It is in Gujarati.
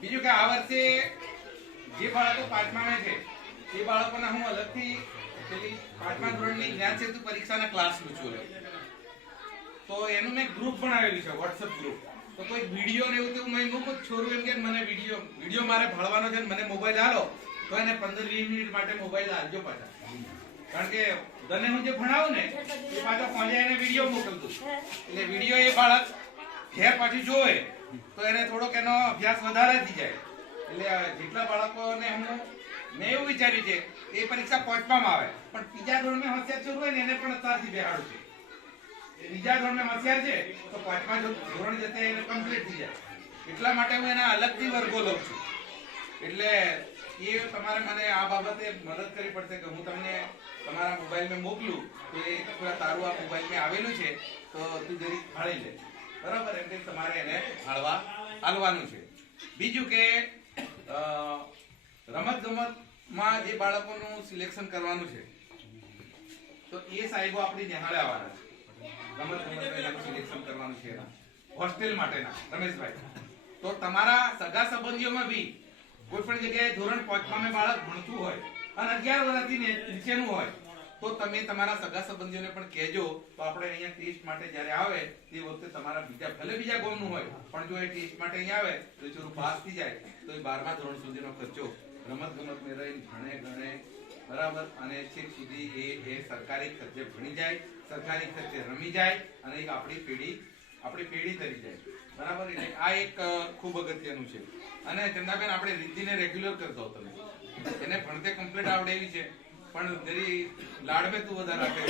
બીજું કે આ વર્ષે જે બાળકો પાંચમામાં છે એ બાળકોના હું અલગથી પેલી પાંચમા ધોરણની જ્ઞાન સેતુ પરીક્ષાના ક્લાસ લઉં. તો એનું મેં ગ્રુપ બનાવેલું છે, વોટ્સએપ ગ્રુપ. તો કોઈ વિડીયો ને એવું તેવું મેં મૂકું છોરું એમ કે મને વિડીયો મારે ભણવાનો છે, મને મોબાઈલ આલો તો એને 15-20 મિનિટ માટે મોબાઈલ આપજો પાછા. કારણ કે તને હું જે ભણાવું ને એ પાછો ફોને એને વિડીયો મોકલું એટલે વિડીયો એ બાળક ઘેર પાછી જોવે તો એને થોડોક એનો અભ્યાસ વધારે થઈ જાય. એટલે જેટલા બાળકોને મેં એવું વિચાર્યું છે એ પરીક્ષા પાંચમામાં આવે પણ ત્રીજા ધોરણમાં હોશિયાર છોકરો હોય ને એને પણ અત્યારથી બેહાડું છે. ત્રીજા ધોરણમાં હોશિયાર છે તો પાંચમા ધોરણ જતે એને કમ્પ્લીટ થઈ જાય. એટલા માટે હું એના અલગથી વર્ગો લઉં છું. એટલે એ તમારે મને આ બાબતે મદદ કરવી પડશે કે હું તમને તમારા મોબાઈલમાં મોકલું તો એ તારું આ મોબાઈલમાં આવેલું છે તો તું જરી ભાળી લે, બરાબર? એમ કે તમારે એને હાલવાનું છે. બીજું કે રમત ગમતમાં જે બાળકોનું સિલેક્શન કરવાનું છે તો એ સાહેબો આપણી નિહાળે આવવાના છે. રમત ગમતનું સિલેક્શન કરવાનું છે હોસ્ટેલ માટેના રમેશભાઈ. તો તમારા સગા સંબંધીઓમાં બી કોઈ પણ જગ્યાએ ધોરણ 5માં બાળક ભણતું હોય અને 11 વર્ષથી નીચેનું હોય તો તમે તમારા સગા સંબંધીઓને પણ કહેજો. તો આપણે અહીંયા ટેસ્ટ માટે જ્યારે આવે તે વખતે તમારા બીજા ગામનું હોય પણ જો એ ટેસ્ટ માટે અહીંયા આવે તો ચોરું પાસ થઈ જાય તો એ 12મા ધોરણ સુધીનો ખર્ચો રમત ગમત મેં રહીને ગણે બરાબર અને છેક સુધી એ સરકારી ખર્ચે ભણી જાય, સરકારી ખર્ચે રમી જાય અને એક આપણી પેઢી તરી જાય, બરાબર? એટલે આ એક ખૂબ અગત્યનું છે. અને ચંદાબેન આપણે રિદ્ધિને રેગ્યુલર કરતો તમે એને ભણતે કમ્પ્લીટ આવડે એવી છે પણ જરી લાડમે તું વધારે રાખે